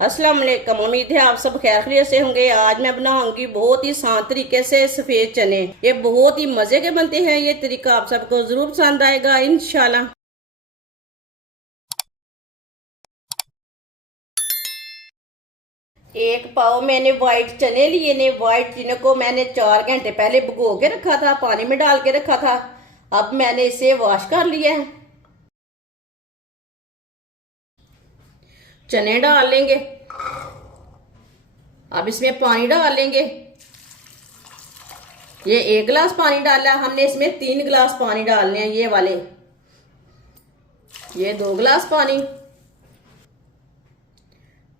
अस्सलाम वालेकुम। उम्मीद है आप सब खैर खैरियत से होंगे। आज मैं बनाऊंगी बहुत ही आसान तरीके से सफेद चने। ये बहुत ही मजे के बनते हैं। ये तरीका आप सबको जरूर पसंद आएगा इंशाल्लाह। एक पाव मैंने वाइट चने लिए ने। वाइट चने को मैंने 4 घंटे पहले भिगो के रखा था, पानी में डाल के रखा था। अब मैंने इसे वॉश कर लिया है। चने डाल लेंगे। अब इसमें पानी डाल लेंगे। ये 1 गिलास पानी डाला, हमने इसमें 3 गिलास पानी डालने हैं। ये वाले, ये 2 गिलास पानी,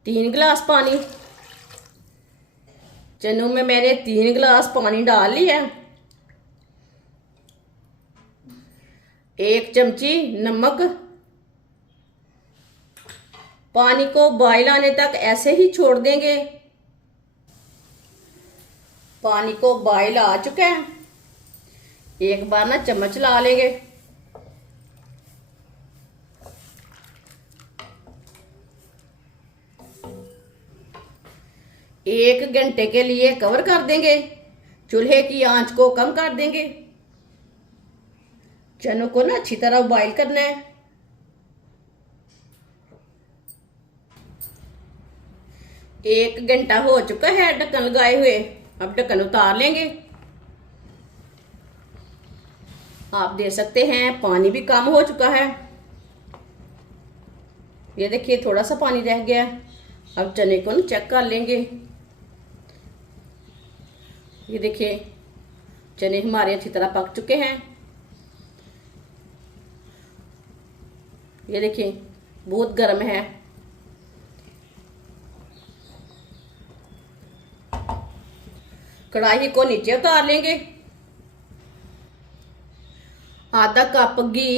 3 गिलास पानी। चनों में मैंने 3 गिलास पानी डाल लिया। 1 चमची नमक। पानी को बॉयल आने तक ऐसे ही छोड़ देंगे। पानी को बॉयल आ चुका है। एक बार ना चम्मच ला लेंगे। एक घंटे के लिए कवर कर देंगे। चूल्हे की आंच को कम कर देंगे। चनों को ना अच्छी तरह बॉयल करना है। एक घंटा हो चुका है ढक्कन लगाए हुए। अब ढक्कन उतार लेंगे। आप देख सकते हैं पानी भी कम हो चुका है। ये देखिए थोड़ा सा पानी रह गया। अब चने को ना चेक कर लेंगे। ये देखिए चने हमारे अच्छी तरह पक चुके हैं। ये देखिए बहुत गर्म है। कढ़ाई को नीचे उतार लेंगे। आधा कप घी।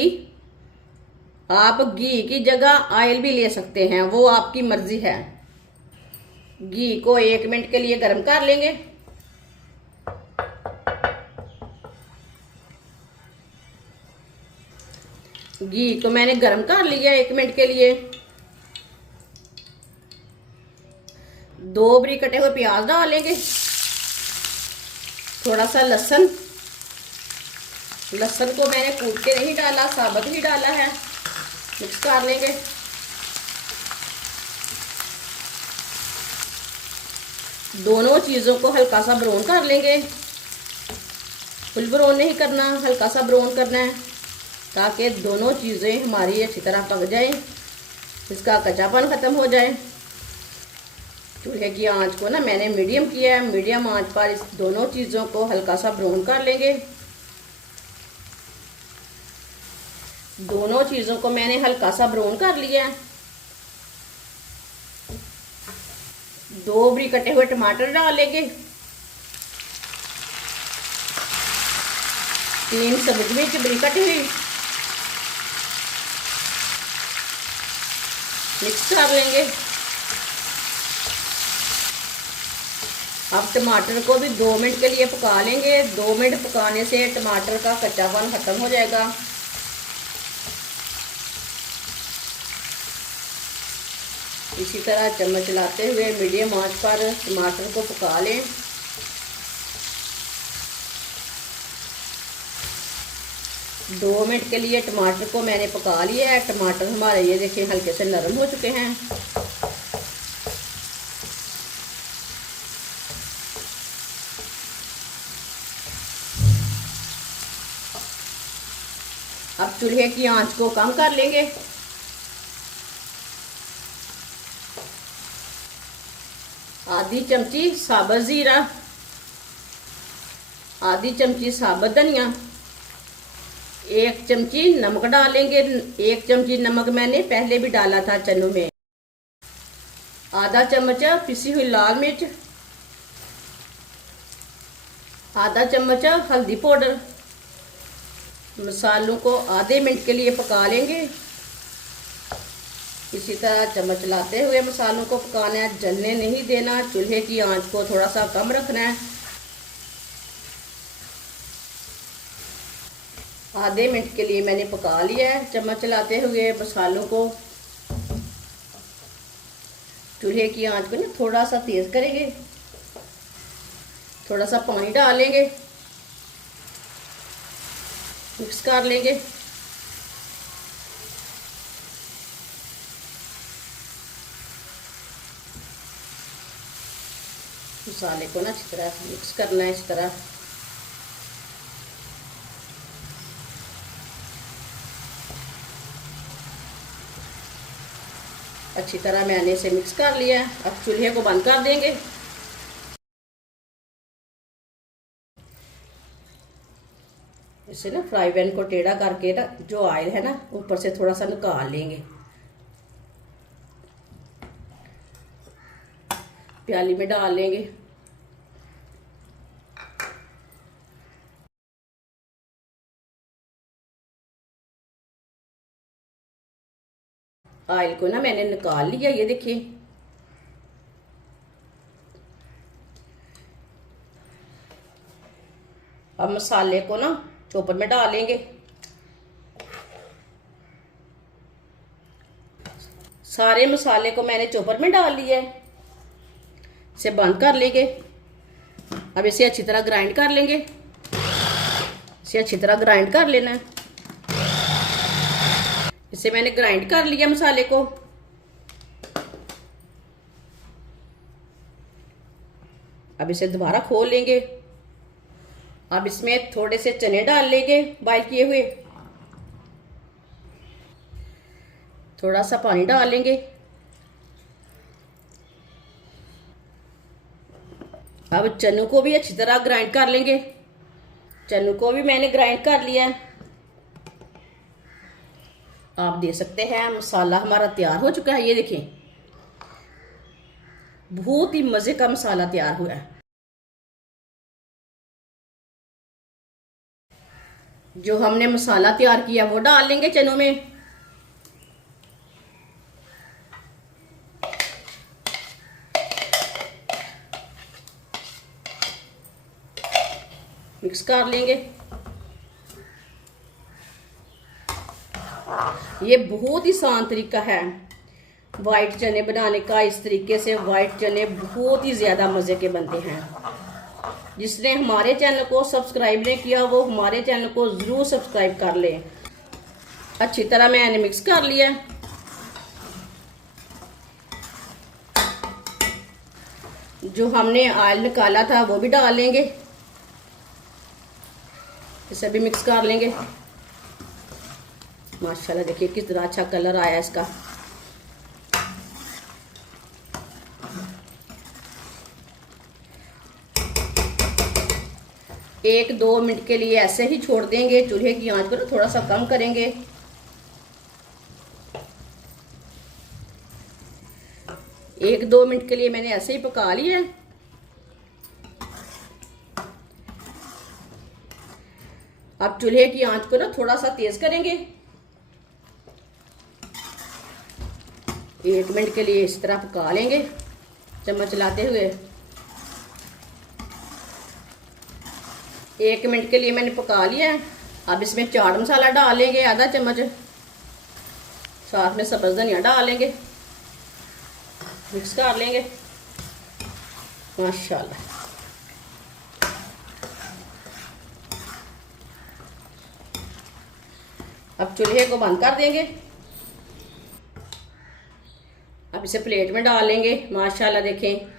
आप घी की जगह ऑयल भी ले सकते हैं, वो आपकी मर्जी है। घी को 1 मिनट के लिए गर्म कर लेंगे। घी को मैंने गर्म कर लिया 1 मिनट के लिए। 2 बारीक कटे हुए प्याज डाल लेंगे। थोड़ा सा लहसुन। लहसुन को मैंने कूट के नहीं डाला, साबुत ही डाला है। मिक्स कर लेंगे। दोनों चीजों को हल्का सा ब्राउन कर लेंगे। फुल ब्राउन नहीं करना, हल्का सा ब्राउन करना है, ताकि दोनों चीजें हमारी अच्छी तरह पक जाएं, इसका कच्चापन खत्म हो जाए। चूल्हे की आंच को ना मैंने मीडियम किया है। मीडियम आंच पर इस दोनों चीज़ों को हल्का सा ब्राउन कर लेंगे। दोनों चीज़ों को मैंने हल्का सा ब्राउन कर लिया है। 2 बारीक कटे हुए टमाटर डाल लेंगे। 3 सब्ज मिर्च बारीक कटी हुई। मिक्स कर लेंगे। अब टमाटर को भी 2 मिनट के लिए पका लेंगे। 2 मिनट पकाने से टमाटर का कच्चापन खत्म हो जाएगा। इसी तरह चम्मच चलाते हुए मीडियम आंच पर टमाटर को पका लें। दो मिनट के लिए टमाटर को मैंने पका लिया है। टमाटर हमारे ये देखिए हल्के से नरम हो चुके हैं। अब चूल्हे की आंच को कम कर लेंगे। आधी चमची साबुत जीरा, आधी चमची साबुत धनिया, 1 चमची नमक डालेंगे। 1 चमची नमक मैंने पहले भी डाला था चनों में। आधा चम्मच पिसी हुई लाल मिर्च, आधा चम्मच हल्दी पाउडर। मसालों को आधे मिनट के लिए पका लेंगे। इसी तरह चम्मच चलाते हुए मसालों को पकाना है, जलने नहीं देना। चूल्हे की आंच को थोड़ा सा कम रखना है। आधे मिनट के लिए मैंने पका लिया है चम्मच चलाते हुए मसालों को। चूल्हे की आंच को ना थोड़ा सा तेज करेंगे, थोड़ा सा पानी डालेंगे, मिक्स कर लेंगे। मसाले को ना अच्छी तरह मिक्स करना है इस तरह। अच्छी तरह मैंने इसे मिक्स कर लिया है। अब चूल्हे को बंद कर देंगे। इसे ना फ्राई पैन को टेढ़ा करके ना जो ऑयल है ना ऊपर से थोड़ा सा निकाल लेंगे, प्याली में डाल लेंगे। ऑयल को ना मैंने निकाल लिया, ये देखिए। अब मसाले को ना चॉपर में डालेंगे। सारे मसाले को मैंने चॉपर में डाल लिया है। इसे बंद कर लेंगे। अब इसे अच्छी तरह ग्राइंड कर लेंगे। इसे अच्छी तरह ग्राइंड कर लेना है। इसे मैंने ग्राइंड कर लिया मसाले को। अब इसे दोबारा खोल लेंगे। अब इसमें थोड़े से चने डाल लेंगे बॉइल किए हुए। थोड़ा सा पानी डाल लेंगे। अब चनों को भी अच्छी तरह ग्राइंड कर लेंगे। चनों को भी मैंने ग्राइंड कर लिया है। आप देख सकते हैं मसाला हमारा तैयार हो चुका है। ये देखें, बहुत ही मजे का मसाला तैयार हुआ है। जो हमने मसाला तैयार किया वो डाल लेंगे चनों में। मिक्स कर लेंगे। ये बहुत ही आसान तरीका है वाइट चने बनाने का। इस तरीके से वाइट चने बहुत ही ज्यादा मजे के बनते हैं। जिसने हमारे चैनल को सब्सक्राइब नहीं किया वो हमारे चैनल को जरूर सब्सक्राइब कर ले। अच्छी तरह मैंने मिक्स कर लिया। जो हमने ऑयल निकाला था वो भी डाल लेंगे। इसे भी मिक्स कर लेंगे। माशाल्लाह देखिए कितना अच्छा कलर आया इसका। एक दो मिनट के लिए ऐसे ही छोड़ देंगे। चूल्हे की आंच को ना थोड़ा सा कम करेंगे। एक दो मिनट के लिए मैंने ऐसे ही पका लिया है। अब चूल्हे की आंच को ना थोड़ा सा तेज करेंगे। एक मिनट के लिए इस तरह पका लेंगे चम्मच चलाते हुए। एक मिनट के लिए मैंने पका लिया है। अब इसमें चाट मसाला डाल लेंगे आधा चम्मच। साथ में सब्ज़ धनिया डाल लेंगे। मिक्स कर लेंगे। माशाल्लाह अब चूल्हे को बंद कर देंगे। अब इसे प्लेट में डाल लेंगे। माशाल्लाह देखें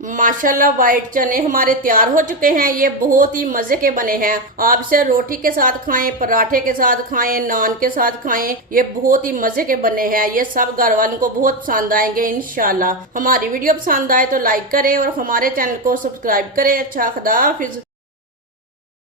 माशाल्लाह वाइट चने हमारे तैयार हो चुके हैं। ये बहुत ही मजे के बने हैं। आप इसे रोटी के साथ खाएं, पराठे के साथ खाएं, नान के साथ खाएं। ये बहुत ही मजे के बने हैं। ये सब घर वालों को बहुत पसंद आएंगे इंशाल्लाह। हमारी वीडियो पसंद आए तो लाइक करें और हमारे चैनल को सब्सक्राइब करें। अच्छा खुदा हाफिज।